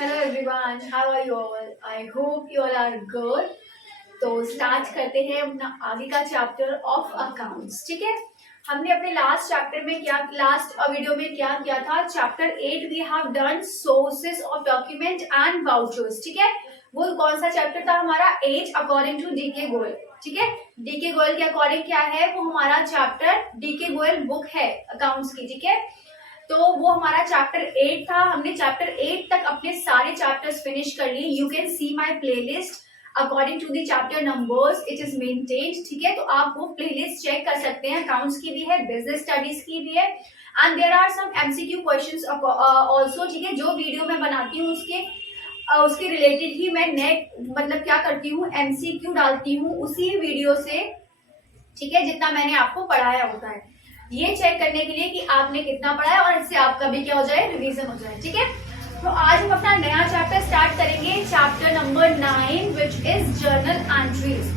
Hello everyone, how are you all? I hope you all are good. तो start करते हैं अपना आगे का चैप्टर ऑफ अकाउंट्स. ठीक है, हमने अपने लास्ट चैप्टर में क्या, लास्ट वीडियो में क्या किया था? Chapter 8 we have done sources of document and vouchers. ठीक है, वो कौन सा चैप्टर था हमारा? 8 अकॉर्डिंग टू डीके गोयल. ठीक है, डीके गोयल के अकॉर्डिंग क्या है? वो हमारा चैप्टर डीके गोयल बुक है अकाउंट्स की. ठीक है, तो वो हमारा चैप्टर 8 था. हमने चैप्टर 8 तक अपने सारे चैप्टर्स फिनिश कर लिए. You can see my playlist according to the chapter numbers it is maintained. ठीक है, तो आप वो प्लेलिस्ट चेक कर सकते हैं. अकाउंट्स की भी है, बिजनेस स्टडीज की भी है, and there are some MCQ questions also. ठीक है, जो वीडियो मैं बनाती हूँ उसके रिलेटेड ही मैं नेट मतलब क्या करती हूँ, एमसीक्यू डालती हूँ उसी वीडियो से. ठीक है, जितना मैंने आपको पढ़ाया होता है, ये चेक करने के लिए कि आपने कितना पढ़ा है और इससे आपका भी क्या हो जाए, रिवीजन हो जाए. ठीक है, तो आज हम अपना नया चैप्टर स्टार्ट करेंगे, chapter number 9 which is journal entries.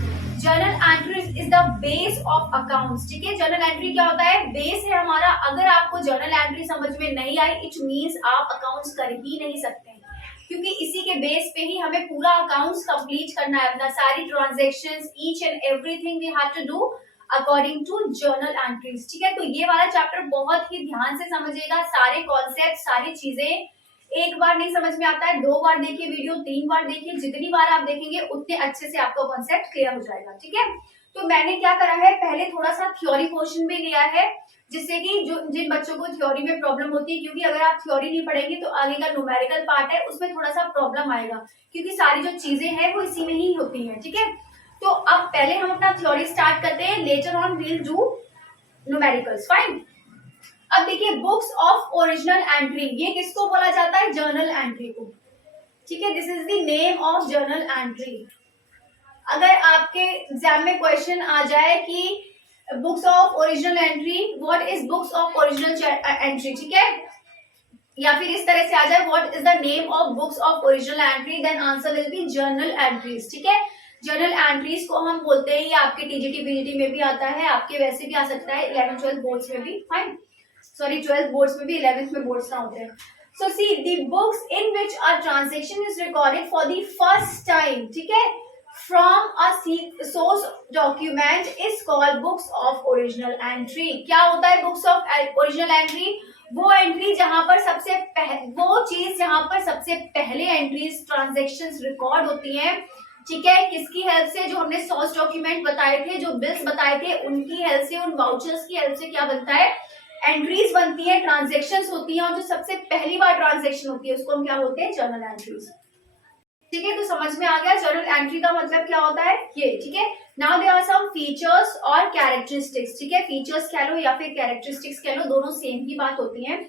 Journal entries is the base of accounts. ठीक है, जर्नल एंट्री क्या होता है? बेस है हमारा. अगर आपको जर्नल एंट्री समझ में नहीं आई, इट मीन्स आप अकाउंट्स कर ही नहीं सकते, क्योंकि इसी के बेस पे ही हमें पूरा अकाउंट्स कंप्लीट करना है. अपना सारी transactions, each and everything we have to do according to journal entries. ठीक है, तो ये वाला चैप्टर बहुत ही ध्यान से समझिएगा. सारे कॉन्सेप्ट, सारी चीजें एक बार नहीं समझ में आता है, 2 बार देखिए वीडियो, 3 बार देखिए. जितनी बार आप देखेंगे उतने अच्छे से आपका कॉन्सेप्ट क्लियर हो जाएगा. ठीक है, तो मैंने क्या करा है, पहले थोड़ा सा थ्योरी पोर्शन भी लिया है, जिससे कि जो जिन बच्चों को थ्योरी में प्रॉब्लम होती है, क्योंकि अगर आप थ्योरी नहीं पढ़ेंगे तो आगे का न्यूमेरिकल पार्ट है उसमें थोड़ा सा प्रॉब्लम आएगा, क्योंकि सारी जो चीजें हैं वो इसी में ही होती हैं. ठीक है, तो अब पहले हम अपना थ्योरी स्टार्ट करते हैं, later on we'll do numericals. Fine. अब देखिए, बुक्स ऑफ ओरिजिनल एंट्री, ये किसको बोला जाता है? जर्नल एंट्री को. ठीक है, this is the name of journal entry. अगर आपके एग्जाम में क्वेश्चन आ जाए कि books of original entry, what is books of original entry, ठीक है, या फिर इस तरह से आ जाए what is the name of books of original entry, then answer will be journal entries. ठीक है, जर्नल एंट्रीज को हम बोलते हैं, ये आपके टीजीटी बीजीटी में भी आता है, आपके वैसे भी आ सकता है 11th 12th बोर्ड्स में भी. फाइन, सॉरी 12th बोर्ड्स में भी, 11th में बोर्ड्स ना होते हैं. So see the books in which a transaction is recorded for the first time, ठीक है, from a source document is called books of original entry. क्या होता है बुक्स ऑफ ओरिजिनल एंट्री? वो एंट्री जहां पर वो चीज जहां पर सबसे पहले एंट्रीज ट्रांजेक्शंस रिकॉर्ड होती हैं. ठीक है, किसकी हेल्प से? जो हमने सोर्स डॉक्यूमेंट बताए थे, जो बिल्स बताए थे, उनकी हेल्प से, उन वाउचर्स की हेल्प से क्या बनता है? एंट्रीज बनती है, ट्रांजेक्शंस होती हैं, और जो सबसे पहली बार ट्रांजेक्शन होती है उसको हम क्या बोलते हैं? Journal entries. ठीक है, तो समझ में आ गया जर्नल एंट्री का मतलब क्या होता है ये. ठीक है, now there are some features और कैरेक्टरिस्टिक्स. ठीक है, फीचर्स कह लो या फिर कैरेक्टरिस्टिक्स कह लो, दोनों सेम ही बात होती है.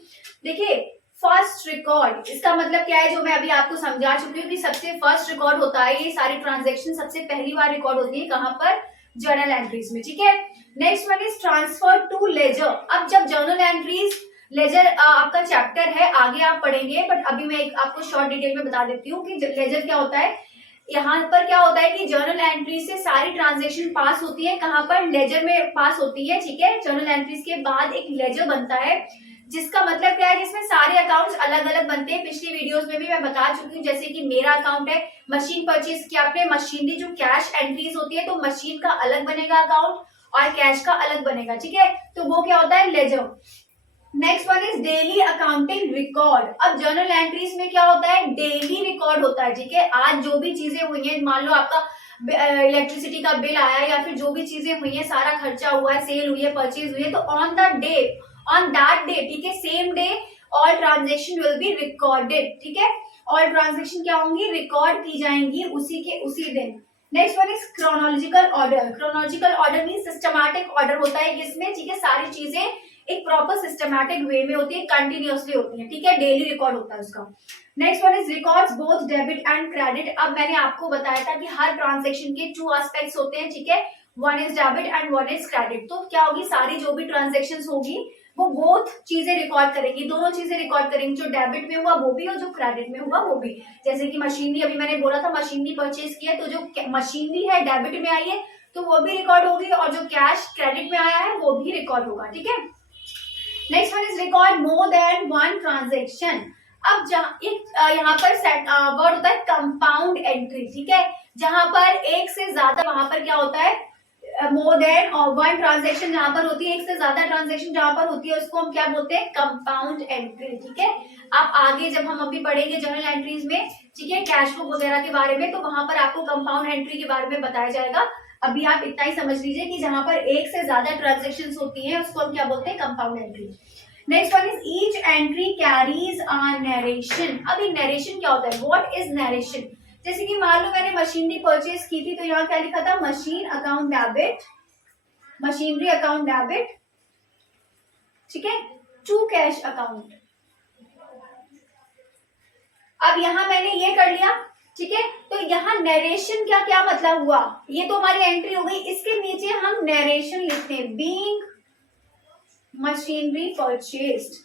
देखिए, फर्स्ट रिकॉर्ड, इसका मतलब क्या है? जो मैं अभी आपको समझा चुकी हूँ कि सबसे फर्स्ट रिकॉर्ड होता है, ये सारी ट्रांजेक्शन सबसे पहली बार रिकॉर्ड होती है कहाँ पर? जर्नल एंट्रीज में. ठीक है, next one is transfer to ledger. अब जब जर्नल एंट्रीज, लेजर आपका चैप्टर है, आगे आप पढ़ेंगे, बट अभी मैं आपको शॉर्ट डिटेल में बता देती हूँ कि लेजर क्या होता है. यहाँ पर क्या होता है कि जर्नल एंट्री से सारी ट्रांजेक्शन पास होती है, कहाँ पर? लेजर में पास होती है. ठीक है, जर्नल एंट्रीज के बाद एक लेजर बनता है, जिसका मतलब क्या है? जिसमें सारे अकाउंट्स अलग अलग बनते हैं. पिछली वीडियोस में भी मैं बता चुकी हूँ, जैसे कि मेरा अकाउंट है, मशीन परचेज किया आपने, मशीनरी जो कैश एंट्रीज होती है, तो मशीन का अलग बनेगा अकाउंट और कैश का अलग बनेगा. ठीक है, तो वो क्या होता है? Ledger. Next one is daily accounting record. अब जर्नल एंट्रीज में क्या होता है? डेली रिकॉर्ड होता है. ठीक है, आज जो भी चीजें हुई हैं, मान लो आपका इलेक्ट्रिसिटी का बिल आया या फिर जो भी चीजें हुई है, सारा खर्चा हुआ है, सेल हुई है, परचेज हुई है, तो on the day, on that day, ठीक है, same day all transaction will be recorded. ठीक है, ऑल ट्रांजेक्शन क्या होंगी? रिकॉर्ड की जाएंगी उसी दिन. Next one is chronological order. Chronological order mean systematic order होता है, जिसमें ठीक है सारी चीजें एक प्रॉपर सिस्टमैटिक वे में होती है, कंटिन्यूअसली होती है. ठीक है, डेली रिकॉर्ड होता है उसका. Next one is records both debit and credit. अब मैंने आपको बताया था कि हर ट्रांजेक्शन के 2 एस्पेक्ट्स होते हैं. ठीक है, one is debit and one is credit. तो क्या होगी? सारी जो भी ट्रांजेक्शन होगी वो बोथ चीजें रिकॉर्ड करेगी, दोनों चीजें रिकॉर्ड करेंगी, जो डेबिट में हुआ वो भी और जो क्रेडिट में हुआ वो भी. जैसे कि मशीनरी, अभी मैंने बोला था मशीनरी परचेज किया, तो जो मशीनरी है डेबिट में आई है तो वो भी रिकॉर्ड होगी, और जो कैश क्रेडिट में आया है वो भी रिकॉर्ड होगा. ठीक है, next one is record more than one transaction. अब एक यहाँ पर वर्ड होता है कंपाउंड एंट्री, ठीक है, जहां पर एक से ज्यादा, वहां पर क्या होता है मोर देन और वन ट्रांजेक्शन जहां पर होती है, एक से ज्यादा ट्रांजेक्शन जहां पर होती है उसको हम क्या बोलते हैं कंपाउंड एंट्री, ठीक है। आप आगे जब हम अभी पढ़ेंगे जर्नल एंट्रीज में, ठीक है, कैश बुक वगैरह के बारे में, तो वहां पर आपको कंपाउंड एंट्री के बारे में बताया जाएगा। अभी आप इतना ही समझ लीजिए कि जहां पर एक से ज्यादा ट्रांजेक्शन होती है उसको हम क्या बोलते हैं compound entry. Next one is each entry carries a narration. अभी नरेशन क्या होता है, व्हाट इज नरेशन? जैसे कि मान लो मैंने मशीनरी परचेज की थी, तो यहाँ क्या लिखा था machine account debit, machinery account debit, ठीक है, टू कैश अकाउंट। अब यहाँ मैंने ये कर लिया, ठीक है, तो यहाँ नरेशन क्या क्या मतलब हुआ, ये तो हमारी एंट्री हो गई, इसके नीचे हम नरेशन लिखते हैं बीइंग मशीनरी परचेज्ड,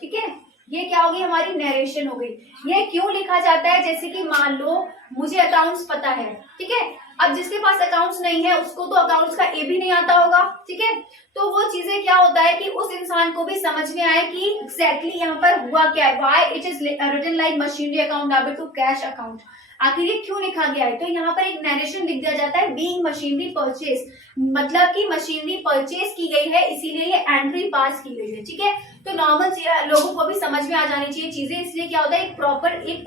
ठीक है, ये क्या होगी हमारी नरेशन हो गई। ये क्यों लिखा जाता है, जैसे कि मान लो मुझे अकाउंट्स पता है, ठीक है, अब जिसके पास अकाउंट्स नहीं है उसको तो अकाउंट्स का ए भी नहीं आता होगा, ठीक है, तो वो चीजें क्या होता है कि उस इंसान को भी समझ में आए कि एग्जैक्टली यहाँ पर हुआ क्या है, why it is written like machinery account debit to cash account, आखिर ये क्यों लिखा गया है। तो यहाँ पर एक नरेशन लिख दिया जाता है बीइंग मशीनरी परचेज, मतलब कि मशीनरी परचेज की गई है इसीलिए ये एंट्री पास की गई है, ठीक है। तो नॉर्मल लोगों को भी समझ में आ जानी चाहिए चीजें, इसलिए क्या होता है एक प्रॉपर एक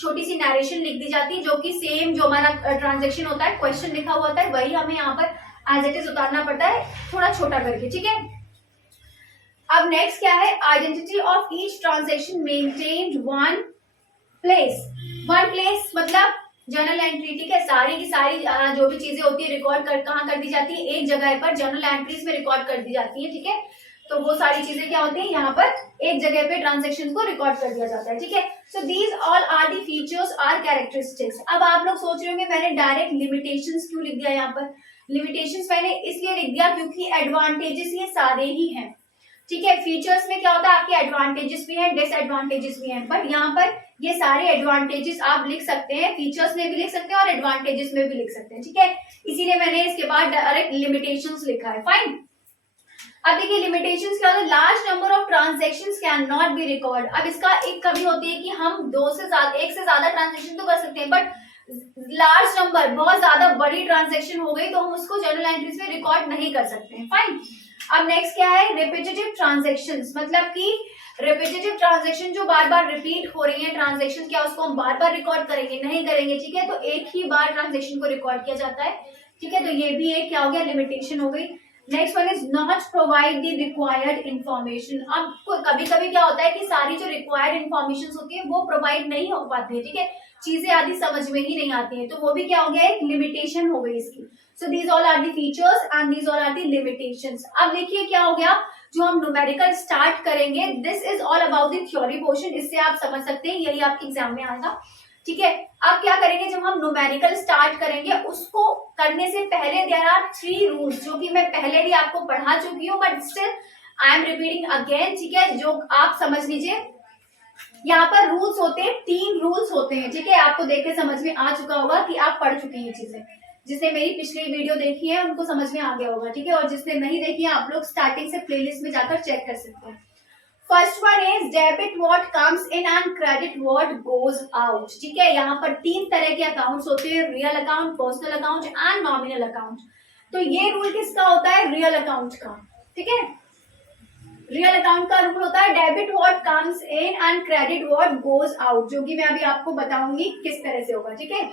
छोटी सी नरेशन लिख दी जाती है, जो कि सेम जो हमारा ट्रांजेक्शन होता है, क्वेश्चन लिखा हुआ होता है, वही हमें यहाँ पर एज इट इज उतारना पड़ता है थोड़ा छोटा करके, ठीक है। अब नेक्स्ट क्या है, identity of each transaction maintained one place. One place मतलब जर्नल एंट्री, ठीक है, सारी की सारी जो भी चीजें होती है रिकॉर्ड कहाँ कर दी जाती है, एक जगह पर जर्नल एंट्रीज में रिकॉर्ड कर दी जाती है, ठीक है। तो वो सारी चीजें क्या होती है यहाँ पर एक जगह पे ट्रांजेक्शन को रिकॉर्ड कर दिया जाता है, ठीक है। So these all are the features or characteristics. अब आप लोग सोच रहे होंगे मैंने डायरेक्ट लिमिटेशंस क्यों लिख दिया, यहाँ पर लिमिटेशंस मैंने इसलिए लिख दिया क्योंकि एडवांटेजेस ये सारे ही हैं, ठीक है। फीचर्स में क्या होता है आपके एडवांटेजेस भी हैं डिसएडवांटेजेस भी हैं, बट यहाँ पर ये सारे एडवांटेजेस आप लिख सकते हैं, फीचर्स में भी लिख सकते हैं और एडवांटेजेस में भी लिख सकते हैं, ठीक है, इसीलिए मैंने इसके बाद डायरेक्ट लिमिटेशंस लिखा है, फाइन। अब देखिए लिमिटेशंस क्या होता है, large number of transactions can not be record. अब इसका एक कमी होती है कि हम एक से ज्यादा ट्रांजैक्शन तो कर सकते हैं, बट लार्ज नंबर बहुत ज्यादा बड़ी ट्रांजैक्शन हो गई तो हम उसको जर्नल एंट्रीज में रिकॉर्ड नहीं कर सकते हैं, फाइन। अब नेक्स्ट क्या है, रिपीटेटिव ट्रांजैक्शंस, मतलब कि रिपीटेटिव ट्रांजैक्शन जो बार बार रिपीट हो रही है ट्रांजैक्शन, क्या उसको हम बार बार रिकॉर्ड करेंगे, नहीं करेंगे, ठीक है, तो एक ही बार ट्रांजैक्शन को रिकॉर्ड किया जाता है, ठीक है, तो ये भी एक क्या हो गया लिमिटेशन हो गई। Next one is not provide the required information. अब कभी कभी क्या होता है कि सारी जो रिक्वायर्ड इन्फॉर्मेशन होती है वो प्रोवाइड नहीं हो पाती है, ठीक है, चीजें आदि समझ में ही नहीं आती है, तो वो भी क्या हो गया एक लिमिटेशन हो गई इसकी। So these all are the features and these all are the limitations. अब देखिए क्या हो गया, जो हम न्यूमेरिकल स्टार्ट करेंगे, this is all about the theory portion, इससे आप समझ सकते हैं, यही आपके एग्जाम में आएगा, ठीक है। अब क्या करेंगे, जब हम न्यूमेरिकल स्टार्ट करेंगे उसको करने से पहले देयर आर 3 रूल्स, जो कि मैं पहले भी आपको पढ़ा चुकी हूँ, but still I am repeating again, ठीक है, जो आप समझ लीजिए। यहाँ पर रूल्स होते हैं, 3 रूल्स होते हैं, ठीक है, आपको देख के समझ में आ चुका होगा कि आप पढ़ चुके हैं चीजें, जिसने मेरी पिछली वीडियो देखी है उनको समझ में आ गया होगा, ठीक है, और जिसने नहीं देखी है आप लोग स्टार्टिंग से प्लेलिस्ट में जाकर चेक कर सकते हैं। First one is debit what comes in and credit what goes out, ठीक है, यहाँ पर 3 तरह के अकाउंट्स होते हैं, real account, personal account and nominal account. तो ये रूल किसका होता है, रियल अकाउंट का, ठीक है, रियल अकाउंट का रूल होता है debit what comes in and credit what goes out, जो कि मैं अभी आपको बताऊंगी किस तरह से होगा, ठीक है।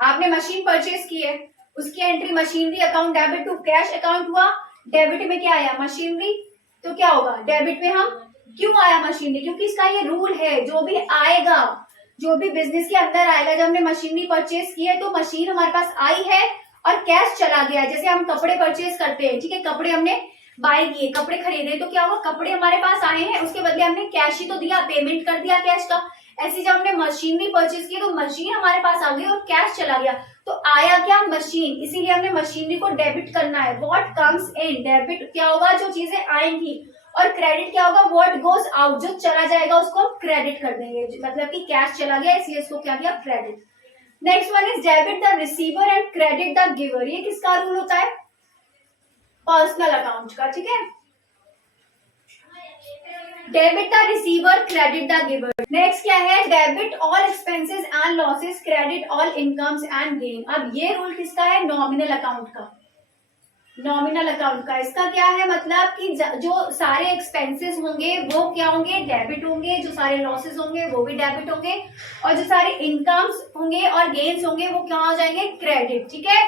आपने मशीन परचेज की है, उसकी entry machinery account debit to cash account हुआ, डेबिट में क्या आया मशीनरी, तो क्या होगा डेबिट में हम क्यों आया मशीनरी, क्योंकि इसका ये रूल है, जो भी आएगा, जो भी बिजनेस के अंदर आएगा, जब हमने मशीनरी परचेज की है तो मशीन हमारे पास आई है और कैश चला गया है। जैसे हम कपड़े परचेज करते हैं, ठीक है, कपड़े हमने बाय किए, कपड़े खरीदे, तो क्या हुआ कपड़े हमारे पास आए हैं, उसके बदले हमने कैश ही तो दिया, पेमेंट कर दिया कैश का। ऐसे जब हमने मशीनरी परचेज की तो मशीन हमारे पास आ गई और कैश चला गया, तो आया क्या मशीन, इसीलिए हमने मशीनरी को डेबिट करना है। व्हाट कम्स इन, डेबिट क्या होगा जो चीजें आएंगी, और क्रेडिट क्या होगा व्हाट गोज आउट, जो चला जाएगा उसको हम क्रेडिट कर देंगे, मतलब कि कैश चला गया इसलिए इसको क्या किया credit. Next one is debit the receiver and credit the giver, ये किसका रूल होता है, पर्सनल अकाउंट का, ठीक है। Debit the receiver, credit the giver. Next क्या है, debit all expenses and losses, credit all incomes and gain. अब ये रूल किसका है, नॉमिनल अकाउंट का, नॉमिनल अकाउंट का। इसका क्या है मतलब कि जो सारे एक्सपेंसेस होंगे वो क्या होंगे, डेबिट होंगे, जो सारे लॉसेस होंगे वो भी डेबिट होंगे, और जो सारे इनकम्स होंगे और गेन्स होंगे वो क्या हो जाएंगे, क्रेडिट। ठीक है,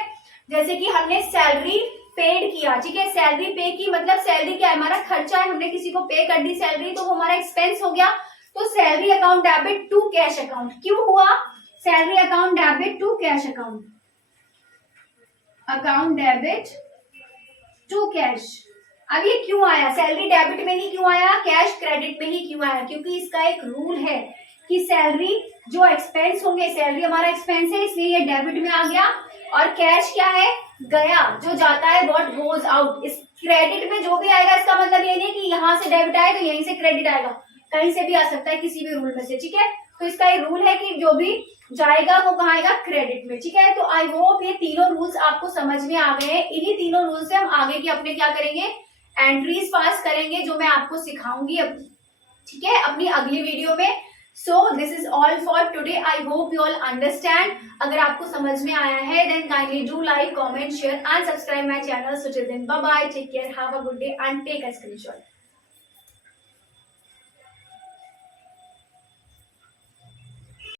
जैसे कि हमने सैलरी पेड किया, ठीक है, सैलरी पे की, मतलब सैलरी क्या है, हमारा खर्चा है, हमने किसी को पे कर दी सैलरी, तो वो हमारा एक्सपेंस हो गया, तो salary account debit to cash account. क्यों हुआ, salary account debit to cash account, account debit to cash. अब ये क्यों आया, सैलरी डेबिट में ही क्यों आया, कैश क्रेडिट में ही क्यों आया, क्योंकि इसका एक रूल है कि सैलरी जो एक्सपेंस होंगे, सैलरी हमारा एक्सपेंस है इसलिए ये डेबिट में आ गया, और कैश क्या है, गया, जो जाता है, व्हाट गोज आउट। इस क्रेडिट में जो भी आएगा इसका मतलब ये नहीं कि यहाँ से डेबिट आए तो यहीं से क्रेडिट आएगा, कहीं से भी आ सकता है, किसी भी रूल में से। ठीक है, तो इसका ये रूल है कि जो भी जाएगा वो कहाँ आएगा, क्रेडिट में। ठीक है, तो आई होप ये तीनों रूल्स आपको समझ में आ गए हैं। इन्हीं तीनों रूल से हम आगे की अपने क्या करेंगे, एंट्रीज पास करेंगे, जो मैं आपको सिखाऊंगी अब, ठीक है, अपनी अगली वीडियो में। So this is all for today, I hope you all understand. अगर आपको समझ में आया है then kindly do like, comment, share and subscribe my channel सुचित दिन। Bye bye, take care, have a good day and take a screenshot.